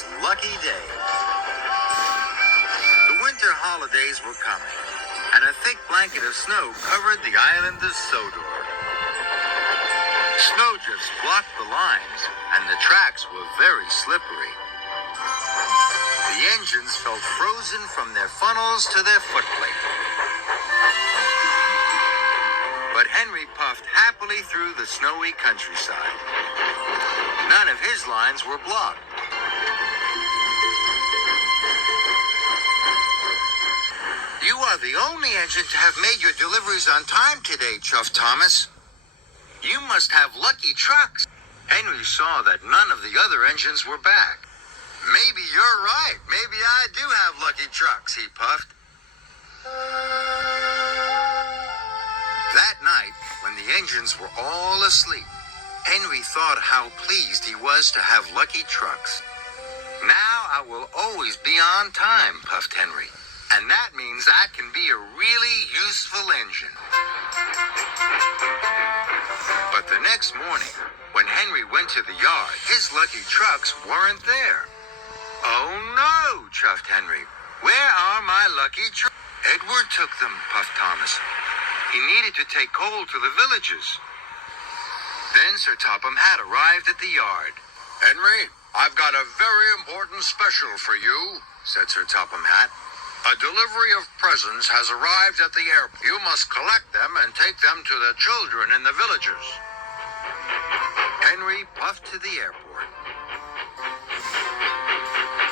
Henry's lucky day. The winter holidays were coming, and a thick blanket of snow covered the island of Sodor. Snowdrifts blocked the lines, and the tracks were very slippery. The engines felt frozen from their funnels to their footplate. But Henry puffed happily through the snowy countryside. None of his lines were blocked. You are the only engine to have made your deliveries on time today, Chuff Thomas. You must have lucky trucks. Henry saw that none of the other engines were back. Maybe you're right. Maybe I do have lucky trucks, he puffed. That night, when the engines were all asleep, Henry thought how pleased he was to have lucky trucks. Now I will always be on time, puffed Henry. And that means I can be a really useful engine. But the next morning, when Henry went to the yard, his lucky trucks weren't there. Oh no, chuffed Henry. Where are my lucky trucks? Edward took them, puffed Thomas. He needed to take coal to the villages. Then Sir Topham Hatt arrived at the yard. Henry, I've got a very important special for you, said Sir Topham Hatt. A delivery of presents has arrived at the airport. You must collect them and take them to the children in the villages. Henry puffed to the airport.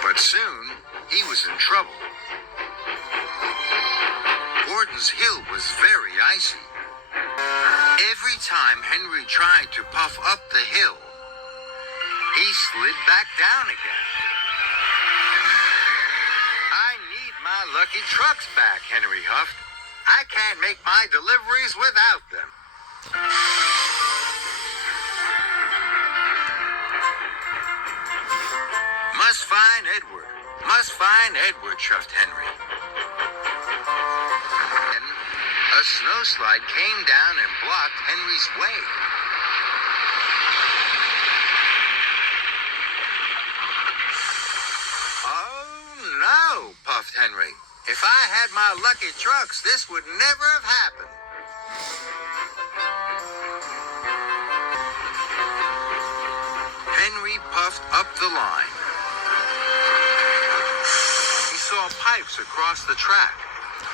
But soon, he was in trouble. Gordon's Hill was very icy. Every time Henry tried to puff up the hill, he slid back down again. I need my lucky trucks back, Henry huffed. I can't make my deliveries without them. Must find Edward. Must find Edward, chuffed Henry. Then a snowslide came down and blocked Henry's way. No, puffed Henry. If I had my lucky trucks, this would never have happened. Henry puffed up the line. He saw pipes across the track.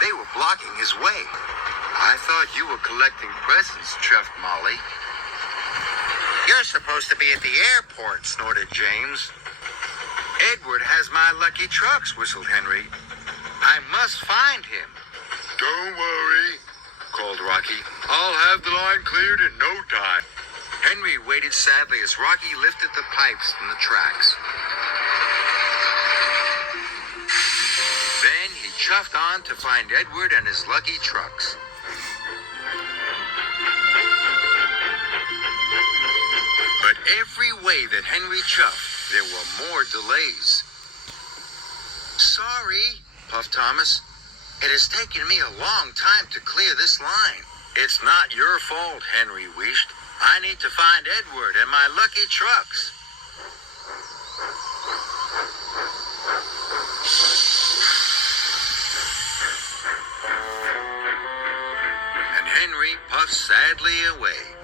They were blocking his way. I thought you were collecting presents, chuffed Molly. You're supposed to be at the airport, snorted James. Edward has my lucky trucks, whistled Henry. I must find him. Don't worry, called Rocky. I'll have the line cleared in no time. Henry waited sadly as Rocky lifted the pipes from the tracks. Then he chuffed on to find Edward and his lucky trucks. But every way that Henry chuffed, there were more delays. Sorry, puffed Thomas. It has taken me a long time to clear this line. It's not your fault, Henry wheezed. I need to find Edward and my lucky trucks. And Henry puffed sadly away.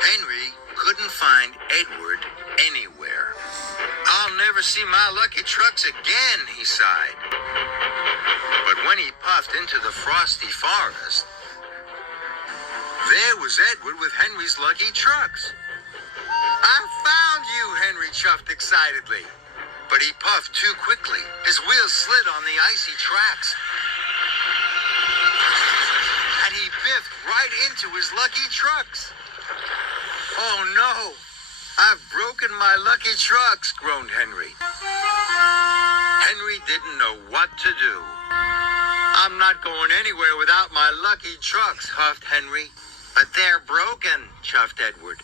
Henry couldn't find Edward anywhere. I'll never see my lucky trucks again, he sighed. But when he puffed into the frosty forest, there was Edward with Henry's lucky trucks. I found you, Henry chuffed excitedly. But he puffed too quickly. His wheels slid on the icy tracks. And he biffed right into his lucky trucks. Oh no, I've broken my lucky trucks, groaned Henry. Henry didn't know what to do. I'm not going anywhere without my lucky trucks, huffed Henry. But they're broken, chuffed Edward.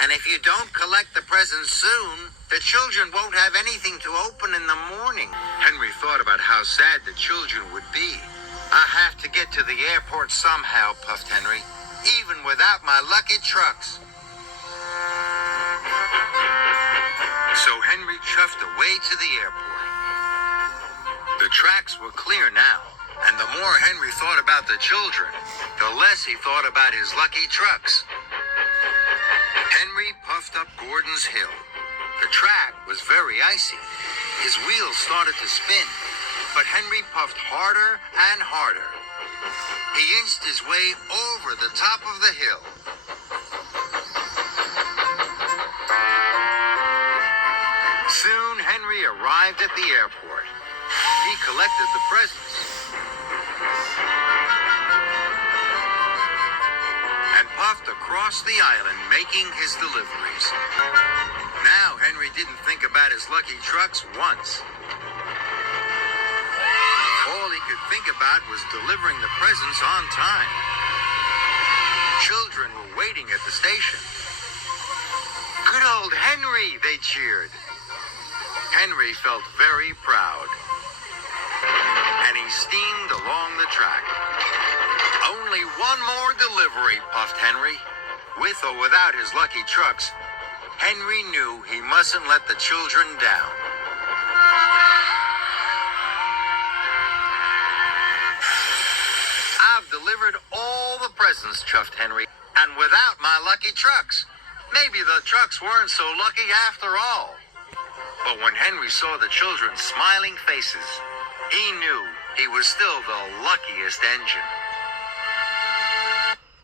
And if you don't collect the presents soon, the children won't have anything to open in the morning. Henry thought about how sad the children would be. I have to get to the airport somehow, puffed Henry, even without my lucky trucks. So Henry chuffed away to the airport. The tracks were clear now, and the more Henry thought about the children, the less he thought about his lucky trucks. Henry puffed up Gordon's Hill. The track was very icy. His wheels started to spin, but Henry puffed harder and harder. He inched his way over the top of the hill. Soon Henry arrived at the airport. He collected the presents and puffed across the island, making his deliveries. Now Henry didn't think about his lucky trucks once. All he could think about was delivering the presents on time. Children were waiting at the station. Good old Henry, they cheered. Henry felt very proud, and he steamed along the track. Only one more delivery, puffed Henry. With or without his lucky trucks, Henry knew he mustn't let the children down. I've delivered all the presents, chuffed Henry, and without my lucky trucks. Maybe the trucks weren't so lucky after all. But when Henry saw the children's smiling faces, he knew he was still the luckiest engine.